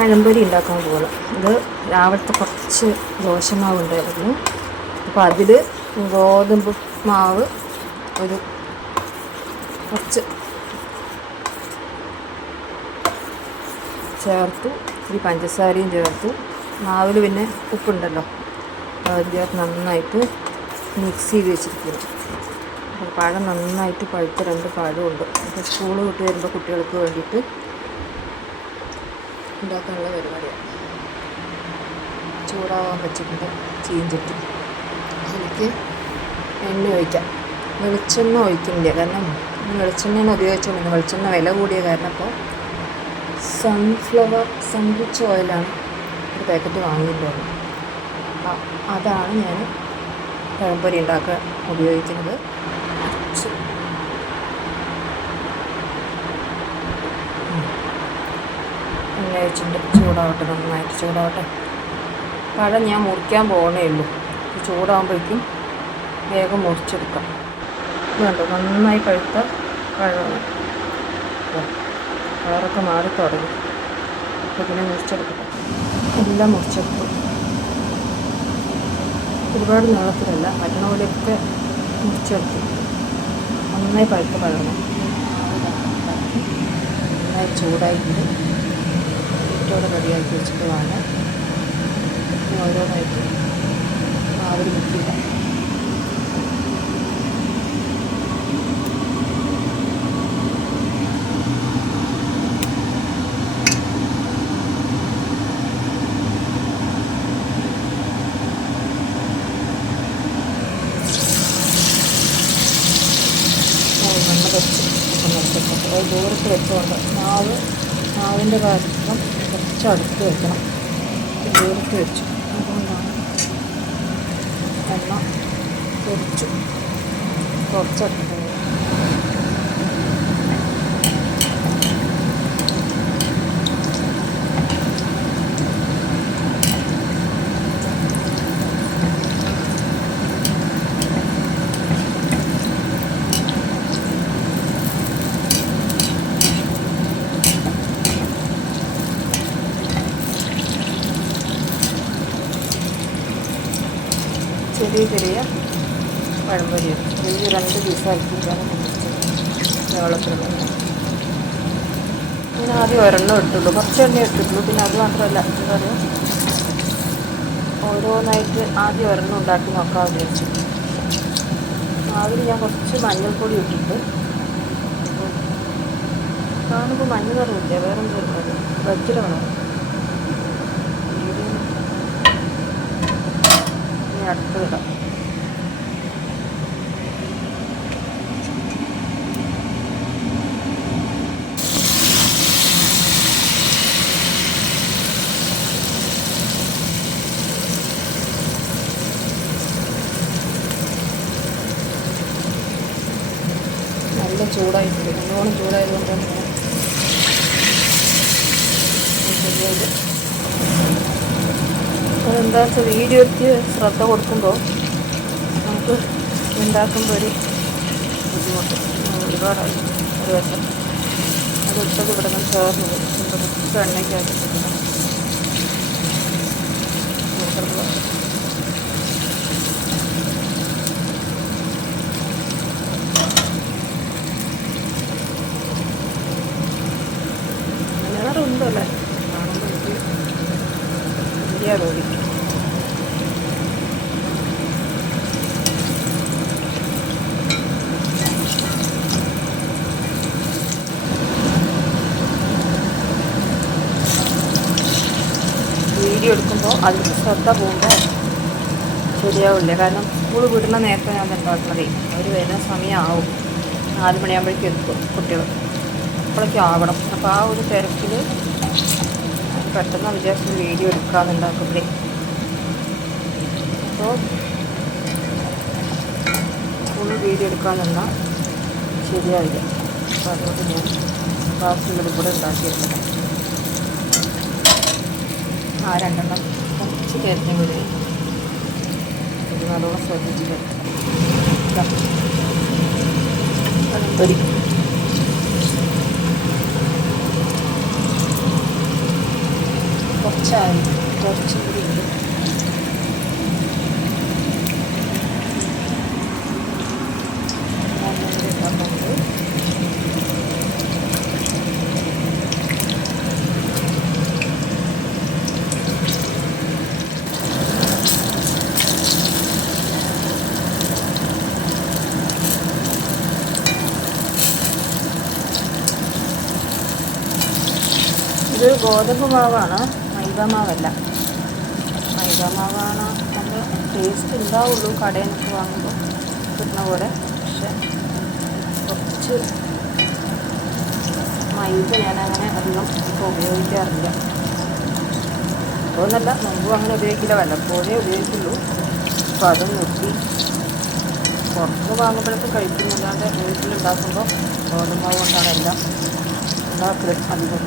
പഴംപൊരി ഉണ്ടാക്കാൻ പോകണം. ഇത് രാവിലത്തെ കുറച്ച് ദോശമാവ് ഉണ്ടായിരുന്നു. അപ്പോൾ അതിൽ ഗോതമ്പ് മാവ് ഒരു കുറച്ച് ചേർത്തു, ഈ പഞ്ചസാരയും ചേർത്തു. മാവിൽ പിന്നെ ഉപ്പുണ്ടല്ലോ, അത് നന്നായിട്ട് മിക്സ് ചെയ്ത് വെച്ചിരിക്കുന്നു. അപ്പോൾ പഴം നന്നായിട്ട് പഴുത്ത 2 പഴമുണ്ട്. അപ്പോൾ സ്കൂൾ വിട്ട് വരുമ്പോൾ കുട്ടികൾക്ക് വേണ്ടിയിട്ട് ഉണ്ടാക്കാനുള്ള പരിപാടിയാണ്. ചൂടാവാൻ വെച്ചിട്ടുണ്ട് ചീഞ്ചട്ടി. എനിക്ക് എണ്ണ ഒഴിക്കാം. വെളിച്ചെണ്ണ ഒഴിക്കുന്നില്ല, കാരണം വെളിച്ചെണ്ണ ഉപയോഗിച്ചുകൊണ്ട് വെളിച്ചെണ്ണ വില കൂടിയ കാരണം ഇപ്പോൾ സൺഫ്ലവർ ഓയിലാണ് ഒരു പാക്കറ്റ് വാങ്ങിയിട്ടുള്ളത്. അതാണ് ഞാൻ പഴംപൊരി ഉണ്ടാക്കാൻ ഉപയോഗിക്കുന്നത്. എണ്ണ ഒഴിച്ചിട്ട് ചൂടാവട്ടെ, നന്നായിട്ട് ചൂടാവട്ടെ. പഴം ഞാൻ മുറിക്കാൻ പോകണേ ഉള്ളൂ. ചൂടാകുമ്പോഴേക്കും വേഗം മുറിച്ചെടുക്കാം. വേണ്ട, നന്നായി പഴുത്ത പഴമാണ്. കളറൊക്കെ മാറി തുടങ്ങി. അപ്പോൾ ഇതിനെ മുറിച്ചെടുക്കട്ടെ. എല്ലാം മുറിച്ചെടുത്തു. ഒരുപാട് നീളത്തിലല്ല, പറ്റണ പോലെയൊക്കെ മുറിച്ചെടുത്തു. നന്നായി പഴുത്ത പഴമാണ്. നന്നായി ചൂടായിട്ട് ചൂട്ടോടെ റെഡിയാക്കി വെച്ചിട്ട് വേണം ഓരോന്നായിട്ട് മാവിൽ മുക്കിയിടാം. അത് ദൂരത്ത് വെച്ചുകൊണ്ട് മാവിൻ്റെ പാത്രം കുറച്ച് അടുത്ത് വെക്കണം. ദൂരത്ത് വെച്ചു, അതുകൊണ്ടാണ് എണ്ണ പൊരിച്ചു കുറച്ചടുത്ത്. ചെറിയ പഴംപൊരി ചെറിയ 2 പീസാക്കിയിട്ടാണ് വെള്ളത്തിൽ നിന്ന്. ഞാൻ ആദ്യം ഒരെണ്ണം ഇട്ടുള്ളൂ, കുറച്ച് എണ്ണ ഇട്ടിട്ടുള്ളൂ. പിന്നെ അത് മാത്രമല്ല, എന്താ പറയുക, ഓരോന്നായിട്ട് ആദ്യം ഒരെണ്ണം ഉണ്ടാക്കി നോക്കാൻ വിചാരിച്ചു. അതിൽ ഞാൻ കുറച്ച് മഞ്ഞൾപ്പൊടി ഇട്ടിട്ട്, കാണുമ്പോൾ മഞ്ഞ നിറമില്ല, വേറെ എന്തെങ്കിലും വജ്ര കളർ. ഇനി അടുത്തതിടാം. നല്ല ചൂടായിട്ടുണ്ട്, നല്ലോണം ചൂടായതുകൊണ്ടാണ് ശരിയായത്. അതെന്താ വെച്ചാൽ വീഡിയോയ്ക്ക് ശ്രദ്ധ കൊടുക്കുമ്പോൾ നമുക്ക് ഉണ്ടാക്കുമ്പോൾ ഒരു ബുദ്ധിമുട്ട്. ഒരുപാടായി ഒരു വശം അതെടുത്തത് ഇവിടെ നിന്ന് ചേർന്നത് കുറച്ച് എണ്ണയ്ക്കാക്കി കൊടുക്കണം. ഉണ്ടല്ലേ, കാണുമ്പോൾ എനിക്ക് വലിയ തോന്നി. വീഡിയോ എടുക്കുമ്പോൾ അതിൽ ശ്രദ്ധ പോകുമ്പോൾ ശരിയാവില്ല. കാരണം സ്കൂൾ വിടുന്ന നേരത്തെ ഞാൻ ഉണ്ടാക്കുന്നത്, അവർ വരുന്ന സമയമാവും. 4 മണിയാകുമ്പോഴേക്കും എത്തും കുട്ടികൾ, അപ്പോഴേക്കും ആവണം. അപ്പോൾ ആ ഒരു തിരക്കിൽ പെട്ടെന്ന് വിചാരിച്ചൊരു വീഡിയോ എടുക്കാമെന്നുണ്ടാക്കുമ്പോഴേ, അപ്പോൾ ഫുൾ വീഡിയോ എടുക്കാൻ നിന്നാൽ ശരിയാവില്ല. അപ്പോൾ അതുകൊണ്ട് ഞാൻ ബാക്കിയുള്ളത് കൂടെ ഉണ്ടാക്കിയിരുന്നത്. ആ 2 എണ്ണം കുറച്ച് കയറ്റി കൂടി ഇത് നല്ലോണം ശ്രദ്ധിച്ചിട്ട് പഴംപൊരി കുറച്ചായി, കുറച്ചും കൂടി ഉണ്ട്. ഇത് ഗോതമ്പ് മാവാണ്, മൈദ മാവല്ല. മൈദ മാവാണ് നല്ല ടേസ്റ്റ് ഉണ്ടാവുള്ളൂ കടയിൽ നിന്നൊക്കെ വാങ്ങുമ്പോൾ കിട്ടുന്ന പോലെ. പക്ഷെ കുറച്ച് മൈദ ഞാനങ്ങനെ അധികം ഇപ്പോൾ ഉപയോഗിക്കാറില്ല. ഇപ്പോൾ ഒന്നല്ല, മുമ്പും അങ്ങനെ ഉപയോഗിക്കില്ല, വല്ലപ്പോഴേ ഉപയോഗിക്കുള്ളൂ. അപ്പോൾ അതും നിർത്തി. പുറത്ത് വാങ്ങുമ്പോഴൊക്കെ കഴിക്കുന്നില്ലാണ്ട് വീട്ടിലുണ്ടാക്കുമ്പോൾ ഗോതമ്പ് മാവ് കൊണ്ടാണ് എല്ലാം ഉണ്ടാക്കൽ അധികം.